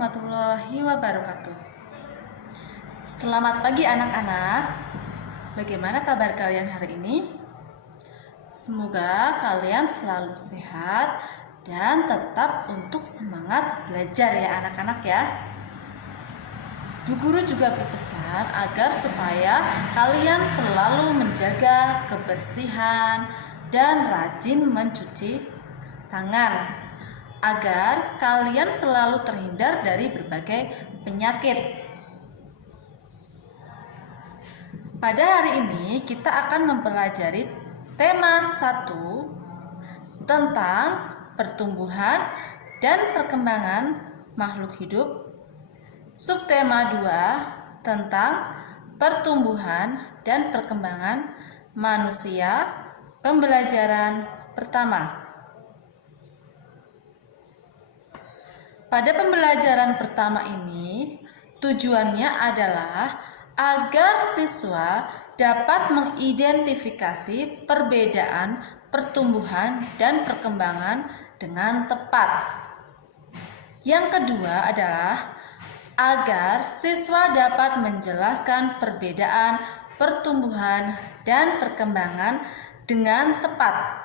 warahmatullahi wabarakatuh. Selamat pagi anak-anak. Bagaimana kabar kalian hari ini? Semoga kalian selalu sehat dan tetap untuk semangat belajar ya anak-anak ya. Bu Guru juga berpesan agar supaya kalian selalu menjaga kebersihan dan rajin mencuci tangan agar kalian selalu terhindar dari berbagai penyakit. Pada hari ini kita akan mempelajari tema 1 tentang pertumbuhan dan perkembangan makhluk hidup. Subtema 2 tentang pertumbuhan dan perkembangan manusia. Pembelajaran pertama. Pada pembelajaran pertama ini, tujuannya adalah agar siswa dapat mengidentifikasi perbedaan pertumbuhan dan perkembangan dengan tepat. Yang kedua adalah agar siswa dapat menjelaskan perbedaan pertumbuhan dan perkembangan dengan tepat.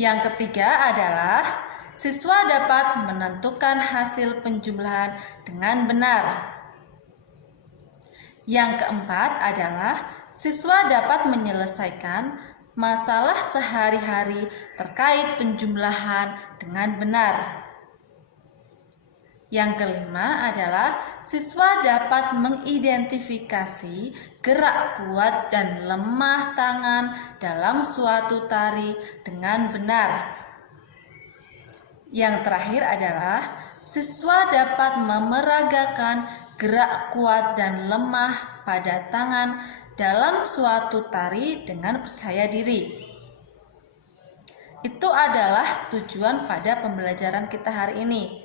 Yang ketiga adalah siswa dapat menentukan hasil penjumlahan dengan benar. Yang keempat adalah siswa dapat menyelesaikan masalah sehari-hari terkait penjumlahan dengan benar. Yang kelima adalah siswa dapat mengidentifikasi gerak kuat dan lemah tangan dalam suatu tari dengan benar. Yang terakhir adalah siswa dapat memeragakan gerak kuat dan lemah pada tangan dalam suatu tari dengan percaya diri. Itu adalah tujuan pada pembelajaran kita hari ini.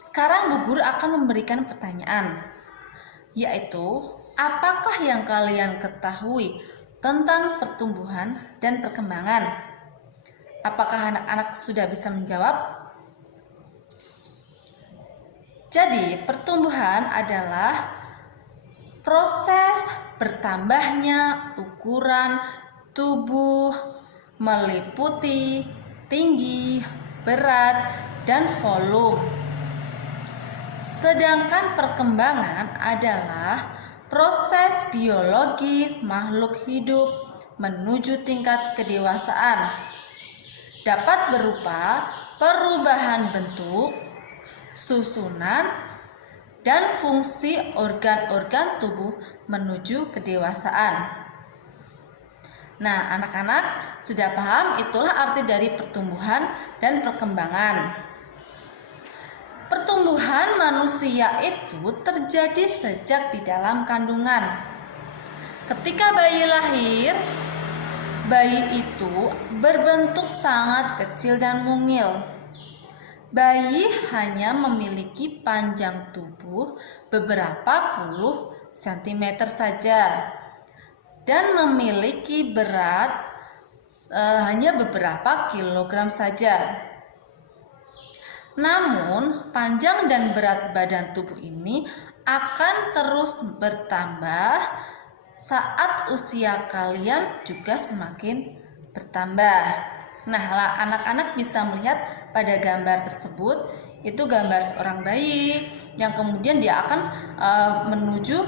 Sekarang Bu Guru akan memberikan pertanyaan, yaitu apakah yang kalian ketahui tentang pertumbuhan dan perkembangan? Apakah anak-anak sudah bisa menjawab? Jadi, pertumbuhan adalah proses bertambahnya ukuran tubuh meliputi tinggi, berat, dan volume. Sedangkan perkembangan adalah proses biologis makhluk hidup menuju tingkat kedewasaan. Dapat berupa perubahan bentuk, susunan, dan fungsi organ-organ tubuh menuju kedewasaan. Nah, anak-anak sudah paham itulah arti dari pertumbuhan dan perkembangan. Pertumbuhan manusia itu terjadi sejak di dalam kandungan. Ketika bayi lahir, bayi itu berbentuk sangat kecil dan mungil. Bayi hanya memiliki panjang tubuh beberapa puluh sentimeter saja dan memiliki berat hanya beberapa kilogram saja. Namun, panjang dan berat badan tubuh ini akan terus bertambah saat usia kalian juga semakin bertambah. Nah, anak-anak bisa melihat pada gambar tersebut, itu gambar seorang bayi yang kemudian dia akan menuju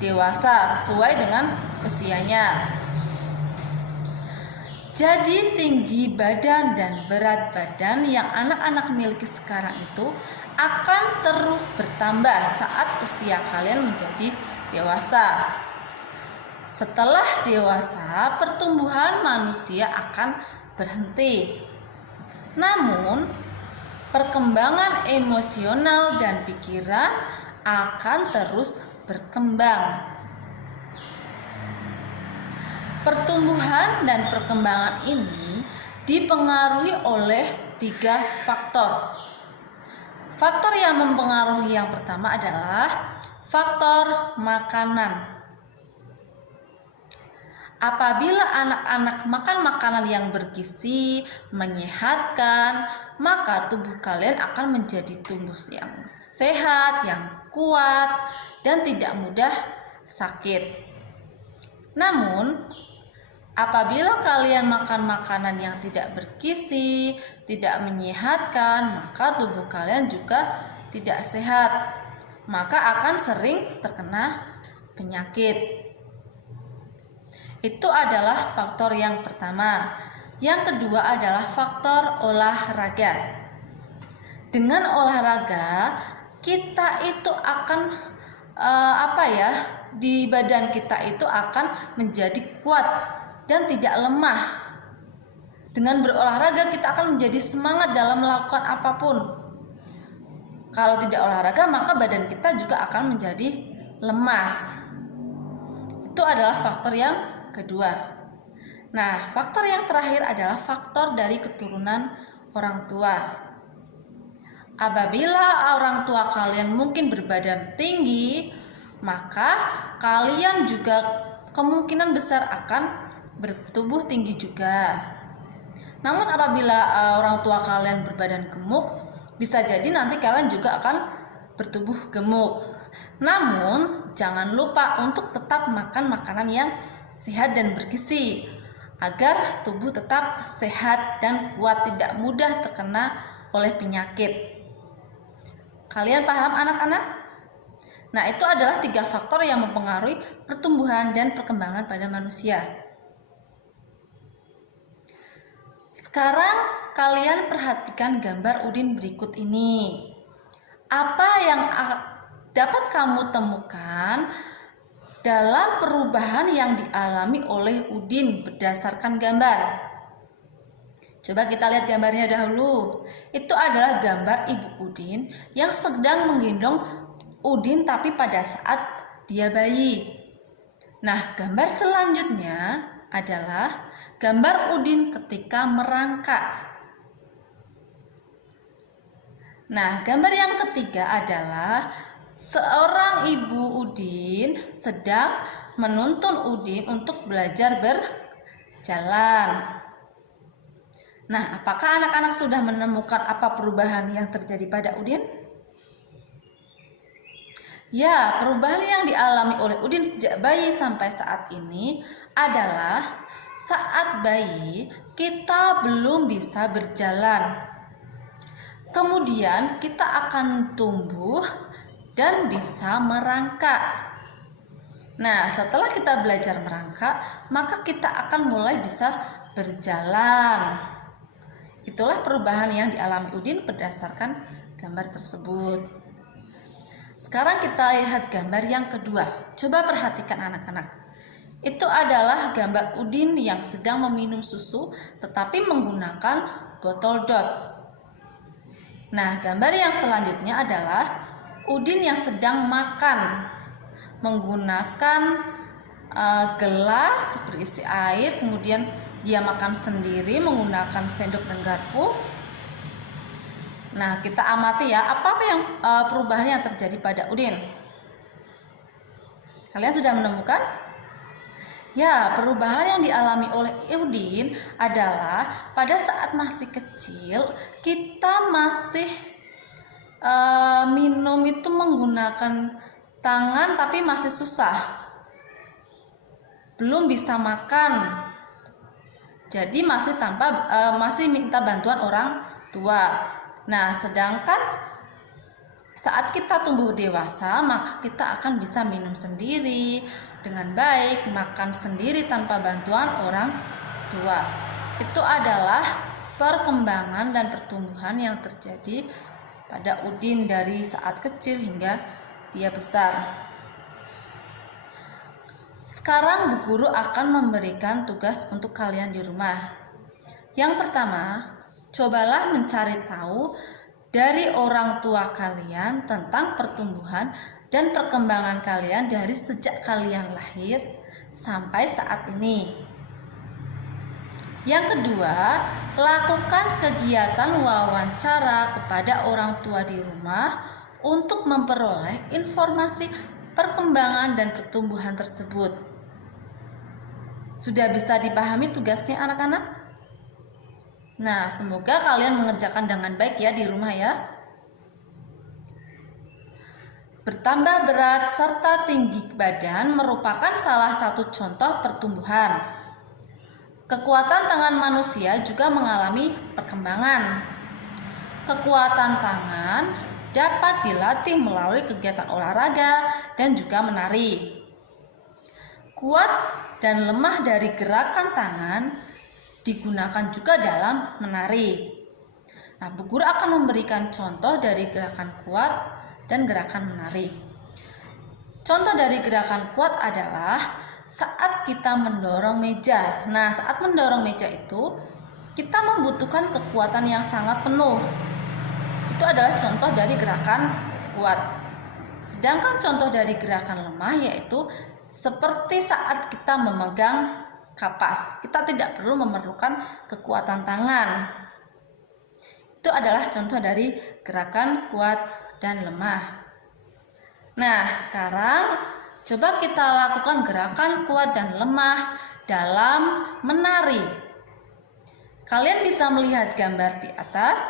dewasa sesuai dengan usianya. Jadi tinggi badan dan berat badan yang anak-anak miliki sekarang itu akan terus bertambah saat usia kalian menjadi dewasa. Setelah dewasa, pertumbuhan manusia akan berhenti. Namun, perkembangan emosional dan pikiran akan terus berkembang. Pertumbuhan dan perkembangan ini dipengaruhi oleh 3 faktor. Faktor yang mempengaruhi yang pertama adalah faktor makanan. apabila anak-anak makan makanan yang bergizi, menyehatkan, maka tubuh kalian akan menjadi tumbuh yang sehat, yang kuat, dan tidak mudah sakit. Namun, apabila kalian makan makanan yang tidak bergizi, tidak menyehatkan, maka tubuh kalian juga tidak sehat, maka akan sering terkena penyakit. Itu adalah faktor yang pertama. Yang kedua adalah faktor olahraga. Dengan olahraga, kita itu akan di badan kita itu akan menjadi kuat dan tidak lemah. Dengan berolahraga kita akan menjadi semangat dalam melakukan apapun. Kalau tidak olahraga, maka badan kita juga akan menjadi lemas. Itu adalah faktor yang kedua. Nah, faktor yang terakhir adalah faktor dari keturunan orang tua. Apabila orang tua kalian mungkin berbadan tinggi, maka kalian juga kemungkinan besar akan bertubuh tinggi juga. Namun apabila orang tua kalian berbadan gemuk, bisa jadi nanti kalian juga akan bertubuh gemuk. Namun jangan lupa untuk tetap makan makanan yang sehat dan bergizi agar tubuh tetap sehat dan kuat, tidak mudah terkena oleh penyakit. Kalian paham anak-anak? Nah, itu adalah 3 faktor yang mempengaruhi pertumbuhan dan perkembangan pada manusia. Sekarang kalian perhatikan gambar Udin berikut ini. Apa yang dapat kamu temukan dalam perubahan yang dialami oleh Udin berdasarkan gambar? Coba kita lihat gambarnya dahulu. Itu adalah gambar Ibu Udin yang sedang menggendong Udin tapi pada saat dia bayi. Nah, gambar selanjutnya adalah gambar Udin ketika merangkak. Nah, gambar yang ketiga adalah seorang ibu Udin sedang menuntun Udin untuk belajar berjalan. Nah, apakah anak-anak sudah menemukan apa perubahan yang terjadi pada Udin? Ya, perubahan yang dialami oleh Udin sejak bayi sampai saat ini adalah saat bayi kita belum bisa berjalan. Kemudian kita akan tumbuh dan bisa merangkak. Nah, setelah kita belajar merangkak, maka kita akan mulai bisa berjalan. Itulah perubahan yang dialami Udin berdasarkan gambar tersebut. Sekarang kita lihat gambar yang kedua. Coba perhatikan anak-anak. Itu adalah gambar Udin yang sedang meminum susu tetapi menggunakan botol dot. Nah, gambar yang selanjutnya adalah Udin yang sedang makan menggunakan gelas berisi air, kemudian dia makan sendiri menggunakan sendok dan garpu. Nah, kita amati ya, apa yang perubahan yang terjadi pada Udin. Kalian sudah menemukan? Ya, perubahan yang dialami oleh Udin adalah pada saat masih kecil, kita masih minum itu menggunakan tangan tapi masih susah. Belum bisa makan. Jadi masih minta bantuan orang tua. Nah, sedangkan saat kita tumbuh dewasa, maka kita akan bisa minum sendiri dengan baik, makan sendiri tanpa bantuan orang tua. Itu adalah perkembangan dan pertumbuhan yang terjadi pada Udin dari saat kecil hingga dia besar. Sekarang Bu Guru akan memberikan tugas untuk kalian di rumah. Yang pertama, cobalah mencari tahu dari orang tua kalian tentang pertumbuhan dan perkembangan kalian dari sejak kalian lahir sampai saat ini. Yang kedua, lakukan kegiatan wawancara kepada orang tua di rumah untuk memperoleh informasi perkembangan dan pertumbuhan tersebut. Sudah bisa dipahami tugasnya anak-anak? Nah, semoga kalian mengerjakan dengan baik ya di rumah ya. Bertambah berat serta tinggi badan merupakan salah satu contoh pertumbuhan. Kekuatan tangan manusia juga mengalami perkembangan. Kekuatan tangan dapat dilatih melalui kegiatan olahraga dan juga menari. Kuat dan lemah dari gerakan tangan digunakan juga dalam menari. Nah, Bu Guru akan memberikan contoh dari gerakan kuat dan gerakan menari. Contoh dari gerakan kuat adalah saat kita mendorong meja. Nah, saat mendorong meja itu kita membutuhkan kekuatan yang sangat penuh. Itu adalah contoh dari gerakan kuat. Sedangkan contoh dari gerakan lemah yaitu seperti saat kita memegang kapas. Kita tidak perlu memerlukan kekuatan tangan. Itu adalah contoh dari gerakan kuat dan lemah. Nah, sekarang coba kita lakukan gerakan kuat dan lemah dalam menari. Kalian bisa melihat gambar di atas.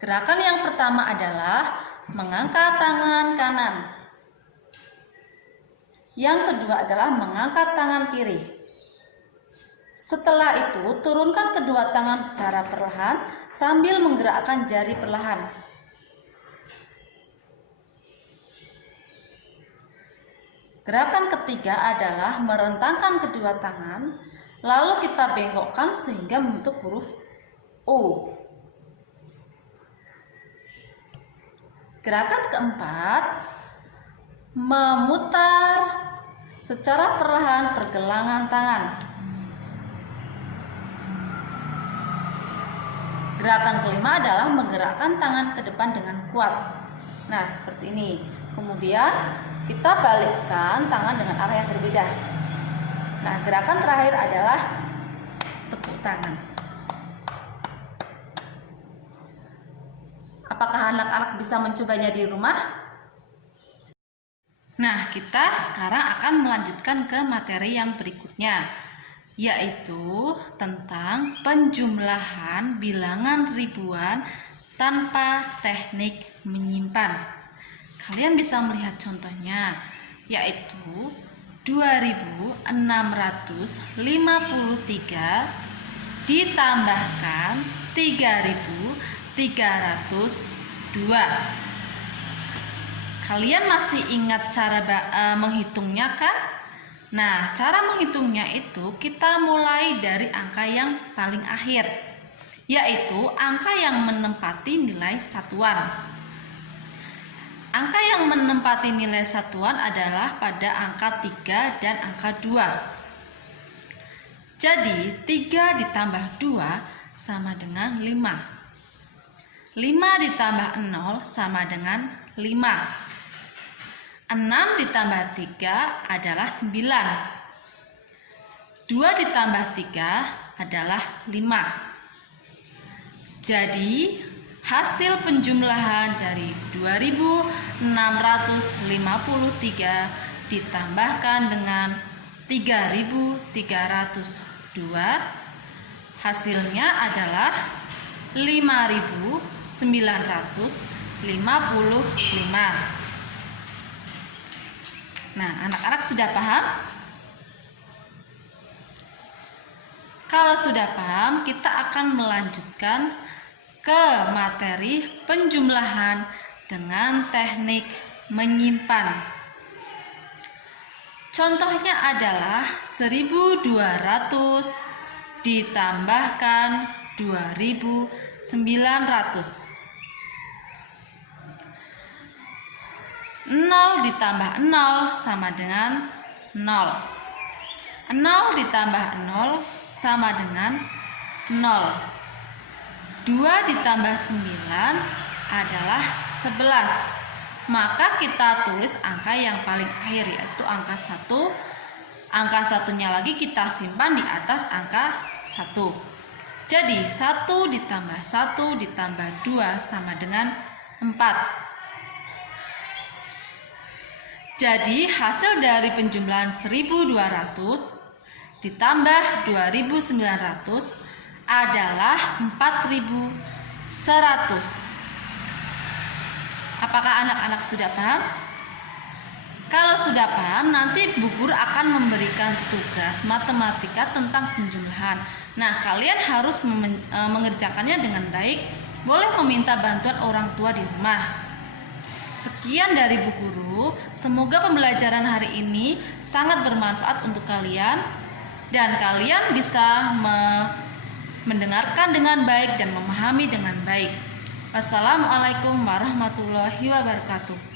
Gerakan yang pertama adalah mengangkat tangan kanan. Yang kedua adalah mengangkat tangan kiri. Setelah itu, turunkan kedua tangan secara perlahan sambil menggerakkan jari perlahan. Gerakan ketiga adalah merentangkan kedua tangan, lalu kita bengkokkan sehingga membentuk huruf U. Gerakan keempat, memutar secara perlahan pergelangan tangan. Gerakan kelima adalah menggerakkan tangan ke depan dengan kuat. Nah, seperti ini. Kemudian kita balikkan tangan dengan arah yang berbeda. Nah, gerakan terakhir adalah tepuk tangan. Apakah anak-anak bisa mencobanya di rumah? Nah, kita sekarang akan melanjutkan ke materi yang berikutnya, yaitu tentang penjumlahan bilangan ribuan tanpa teknik menyimpan. Kalian bisa melihat contohnya, yaitu 2653 ditambahkan 3302. Kalian masih ingat cara menghitungnya kan? Nah, cara menghitungnya itu kita mulai dari angka yang paling akhir, yaitu angka yang menempati nilai satuan. Angka yang menempati nilai satuan adalah pada angka 3 dan angka 2. Jadi, 3 ditambah 2 sama dengan 5. 5 ditambah 0 sama dengan 5. 6 ditambah 3 adalah 9. 2 ditambah 3 adalah 5. Jadi, hasil penjumlahan dari 2653 ditambahkan dengan 3302, hasilnya adalah 5955. Nah, anak-anak sudah paham? Kalau sudah paham, kita akan melanjutkan ke materi penjumlahan dengan teknik menyimpan. Contohnya adalah 1200 ditambahkan 2900. 0 ditambah 0 sama dengan 0. 0 ditambah 0 sama dengan 0. 2 ditambah 9 adalah 11. Maka kita tulis angka yang paling akhir, yaitu angka 1. Angka satunya lagi kita simpan di atas angka 1. Jadi 1 ditambah 1 ditambah 2 sama dengan 4. Jadi hasil dari penjumlahan 1200 ditambah 2.900 adalah 4.100. Apakah anak-anak sudah paham? Kalau sudah paham, nanti Bu Guru akan memberikan tugas matematika tentang penjumlahan. Nah, kalian harus mengerjakannya dengan baik. Boleh meminta bantuan orang tua di rumah. Sekian dari Bu Guru. Semoga pembelajaran hari ini sangat bermanfaat untuk kalian dan kalian bisa mendengarkan dengan baik dan memahami dengan baik. Wassalamualaikum warahmatullahi wabarakatuh.